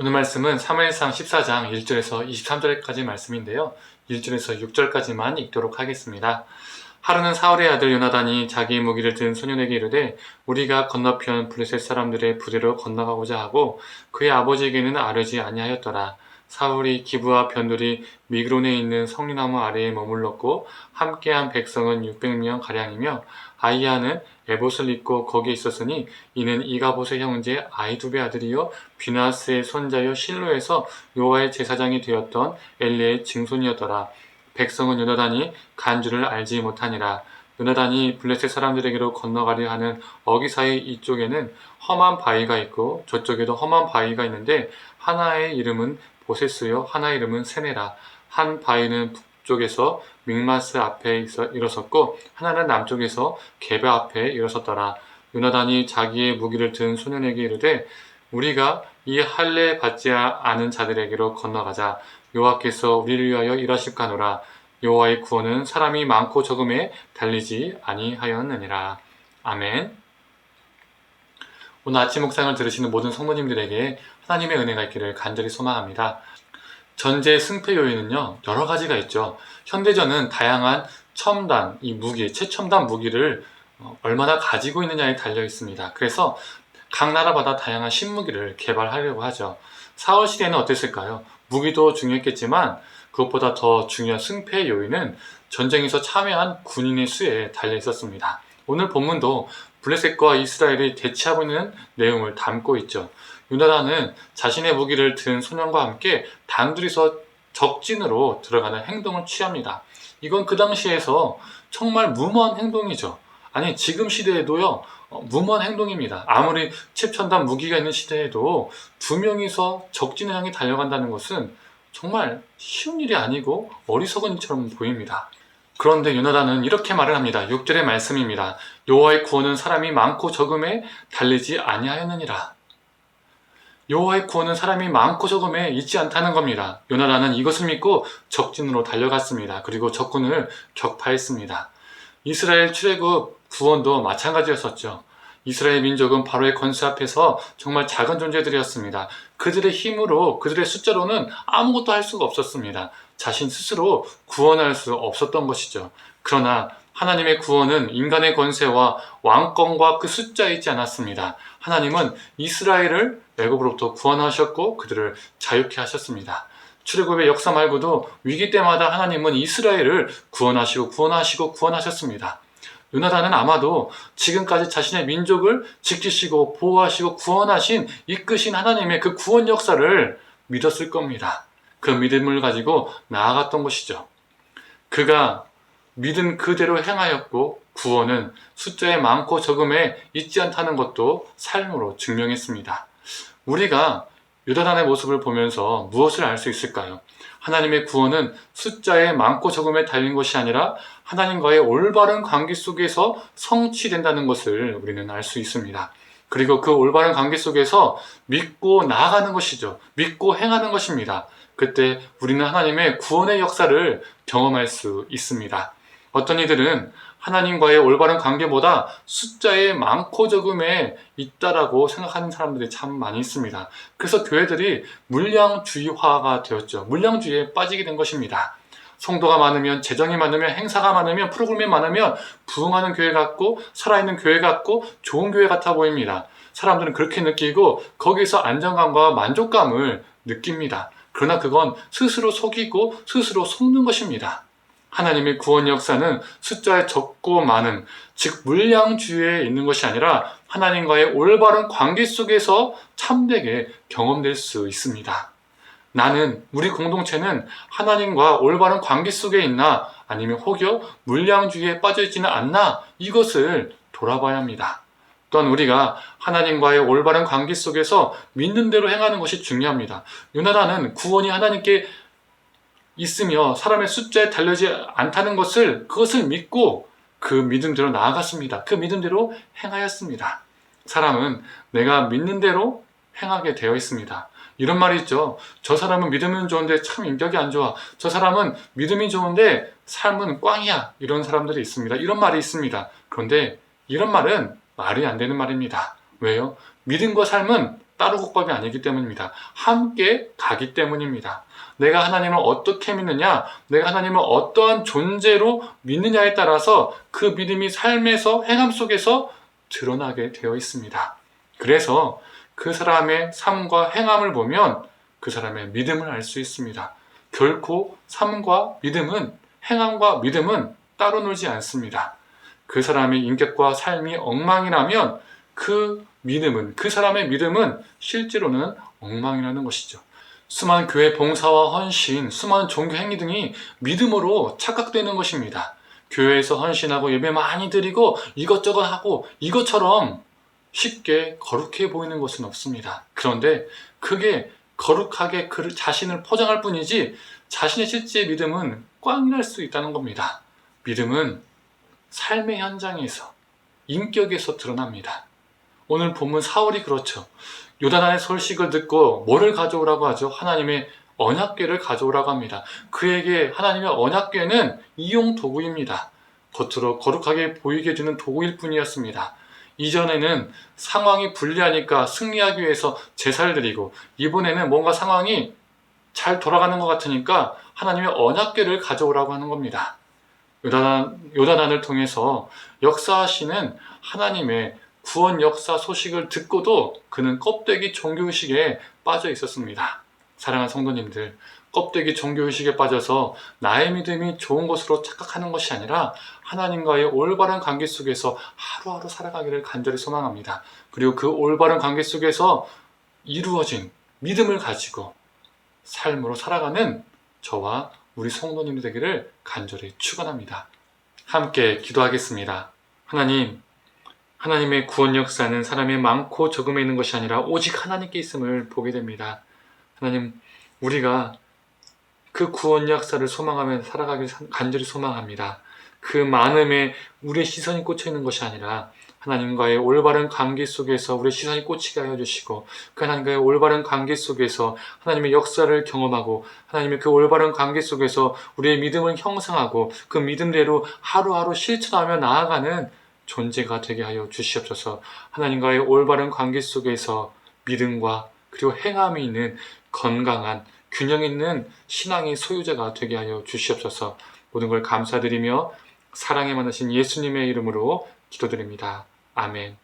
오늘 말씀은 사무엘상 14장 1절에서 23절까지 말씀인데요. 1절에서 6절까지만 읽도록 하겠습니다. 하루는 사울의 아들 요나단이 자기 무기를 든 소년에게 이르되 우리가 건너편 블레셋 사람들의 부대로 건너가고자 하고 그의 아버지에게는 아뢰지 아니하였더라. 사울이 기브와 변돌이 미그론에 있는 성리나무 아래에 머물렀고 함께한 백성은 600명 가량이며 아이야는 에봇을 입고 거기에 있었으니 이는 이가봇의 형제 아히두베 아들이요 비나스의 손자요 실로에서 여호와의 제사장이 되었던 엘리의 증손이었더라. 백성은 요나단이 간 줄을 알지 못하니라. 요나단이 블레셋 사람들에게로 건너가려 하는 어기 사이 이쪽에는 험한 바위가 있고 저쪽에도 험한 바위가 있는데 하나의 이름은 보세스요 하나의 이름은 세네라. 한 바위는 북쪽에서 믹마스 앞에 일어섰고 하나는 남쪽에서 게바 앞에 일어섰더라. 요나단이 자기의 무기를 든 소년에게 이르되 우리가 이 할례 받지 않은 자들에게로 건너가자. 여호와께서 우리를 위하여 일하실까노라. 여호와의 구원은 사람이 많고 적음에 달리지 아니하였느니라. 아멘. 오늘 아침 묵상을 들으시는 모든 성도님들에게 하나님의 은혜가 있기를 간절히 소망합니다. 전제의 승패 요인은요, 여러 가지가 있죠. 현대전은 다양한 첨단, 이 무기, 최첨단 무기를 얼마나 가지고 있느냐에 달려 있습니다. 그래서 각 나라마다 다양한 신무기를 개발하려고 하죠. 사울 시대는 어땠을까요? 무기도 중요했겠지만 그것보다 더 중요한 승패 요인은 전쟁에서 참여한 군인의 수에 달려 있었습니다. 오늘 본문도 블레셋과 이스라엘이 대치하고 있는 내용을 담고 있죠. 요나단은 자신의 무기를 든 소년과 함께 단둘이서 적진으로 들어가는 행동을 취합니다. 이건 그 당시에서 정말 무모한 행동이죠. 아니 지금 시대에도요 무모한 행동입니다. 아무리 최첨단 무기가 있는 시대에도 두 명이서 적진을 향해 달려간다는 것은 정말 쉬운 일이 아니고 어리석은 일처럼 보입니다. 그런데 요나단은 이렇게 말을 합니다. 6절의 말씀입니다. 여호와의 구원은 사람이 많고 적음에 달리지 아니하였느니라. 여호와의 구원은 사람이 많고 적음에 있지 않다는 겁니다. 요나단은 이것을 믿고 적진으로 달려갔습니다. 그리고 적군을 격파했습니다. 이스라엘 출애굽 구원도 마찬가지였었죠. 이스라엘 민족은 바로의 권세 앞에서 정말 작은 존재들이었습니다. 그들의 힘으로, 그들의 숫자로는 아무것도 할 수가 없었습니다. 자신 스스로 구원할 수 없었던 것이죠. 그러나 하나님의 구원은 인간의 권세와 왕권과 그 숫자에 있지 않았습니다. 하나님은 이스라엘을 애굽으로부터 구원하셨고 그들을 자유케 하셨습니다. 출애굽의 역사 말고도 위기 때마다 하나님은 이스라엘을 구원하셨습니다. 요나단은 아마도 지금까지 자신의 민족을 지키시고 보호하시고 구원하신 이끄신 하나님의 그 구원 역사를 믿었을 겁니다. 그 믿음을 가지고 나아갔던 것이죠. 그가 믿은 그대로 행하였고 구원은 숫자에 많고 적음에 있지 않다는 것도 삶으로 증명했습니다. 우리가 요나단의 모습을 보면서 무엇을 알 수 있을까요? 하나님의 구원은 숫자에 많고 적음에 달린 것이 아니라 하나님과의 올바른 관계 속에서 성취된다는 것을 우리는 알 수 있습니다. 그리고 그 올바른 관계 속에서 믿고 나아가는 것이죠. 믿고 행하는 것입니다. 그때 우리는 하나님의 구원의 역사를 경험할 수 있습니다. 어떤 이들은 하나님과의 올바른 관계보다 숫자에 많고 적음에 있다라고 생각하는 사람들이 참 많이 있습니다. 그래서 교회들이 물량주의화가 되었죠. 물량주의에 빠지게 된 것입니다. 성도가 많으면, 재정이 많으면, 행사가 많으면, 프로그램이 많으면 부흥하는 교회 같고 살아있는 교회 같고 좋은 교회 같아 보입니다. 사람들은 그렇게 느끼고 거기서 안정감과 만족감을 느낍니다. 그러나 그건 스스로 속이고 스스로 속는 것입니다. 하나님의 구원 역사는 숫자에 적고 많음, 즉 물량주의에 있는 것이 아니라 하나님과의 올바른 관계 속에서 참되게 경험될 수 있습니다. 나는, 우리 공동체는 하나님과 올바른 관계 속에 있나 아니면 혹여 물량주의에 빠져있지는 않나 이것을 돌아봐야 합니다. 또한 우리가 하나님과의 올바른 관계 속에서 믿는 대로 행하는 것이 중요합니다. 요나단은 구원이 하나님께 있으며 사람의 숫자에 달려지 않다는 그것을 믿고 그 믿음대로 나아갔습니다. 그 믿음대로 행하였습니다. 사람은 내가 믿는 대로 행하게 되어 있습니다. 이런 말이 있죠. 저 사람은 믿음은 좋은데 참 인격이 안 좋아. 저 사람은 믿음이 좋은데 삶은 꽝이야. 이런 사람들이 있습니다. 이런 말이 있습니다. 그런데 이런 말은 말이 안 되는 말입니다. 왜요? 믿음과 삶은 따로 국밥이 아니기 때문입니다. 함께 가기 때문입니다. 내가 하나님을 어떻게 믿느냐, 내가 하나님을 어떠한 존재로 믿느냐에 따라서 그 믿음이 삶에서, 행함 속에서 드러나게 되어 있습니다. 그래서 그 사람의 삶과 행함을 보면 그 사람의 믿음을 알 수 있습니다. 결코 삶과 믿음은, 행함과 믿음은 따로 놀지 않습니다. 그 사람의 인격과 삶이 엉망이라면 그 믿음은, 그 사람의 믿음은 실제로는 엉망이라는 것이죠. 수많은 교회 봉사와 헌신, 수많은 종교 행위 등이 믿음으로 착각되는 것입니다. 교회에서 헌신하고 예배 많이 드리고 이것저것 하고 이것처럼 쉽게 거룩해 보이는 것은 없습니다. 그런데 그게 거룩하게 그 자신을 포장할 뿐이지 자신의 실제 믿음은 꽝이 날 수 있다는 겁니다. 믿음은 삶의 현장에서, 인격에서 드러납니다. 오늘 본문 사울이 그렇죠. 요단안의 소식을 듣고 뭐를 가져오라고 하죠? 하나님의 언약궤를 가져오라고 합니다. 그에게 하나님의 언약궤는 이용 도구입니다. 겉으로 거룩하게 보이게 해주는 도구일 뿐이었습니다. 이전에는 상황이 불리하니까 승리하기 위해서 제사를 드리고, 이번에는 뭔가 상황이 잘 돌아가는 것 같으니까 하나님의 언약궤를 가져오라고 하는 겁니다. 요단안을 통해서 역사하시는 하나님의 구원 역사 소식을 듣고도 그는 껍데기 종교의식에 빠져 있었습니다. 사랑하는 성도님들, 껍데기 종교의식에 빠져서 나의 믿음이 좋은 것으로 착각하는 것이 아니라 하나님과의 올바른 관계 속에서 하루하루 살아가기를 간절히 소망합니다. 그리고 그 올바른 관계 속에서 이루어진 믿음을 가지고 삶으로 살아가는 저와 우리 성도님들 되기를 간절히 축원합니다. 함께 기도하겠습니다. 하나님, 하나님의 구원 역사는 사람의 많고 적음에 있는 것이 아니라 오직 하나님께 있음을 보게 됩니다. 하나님, 우리가 그 구원 역사를 소망하며 살아가길 간절히 소망합니다. 그 많음에 우리의 시선이 꽂혀 있는 것이 아니라 하나님과의 올바른 관계 속에서 우리의 시선이 꽂히게 하여 주시고, 그 하나님과의 올바른 관계 속에서 하나님의 역사를 경험하고, 하나님의 그 올바른 관계 속에서 우리의 믿음을 형성하고 그 믿음대로 하루하루 실천하며 나아가는 존재가 되게 하여 주시옵소서. 하나님과의 올바른 관계 속에서 믿음과 그리고 행함이 있는 건강한 균형 있는 신앙의 소유자가 되게 하여 주시옵소서. 모든 걸 감사드리며 사랑에 만나신 예수님의 이름으로 기도드립니다. 아멘.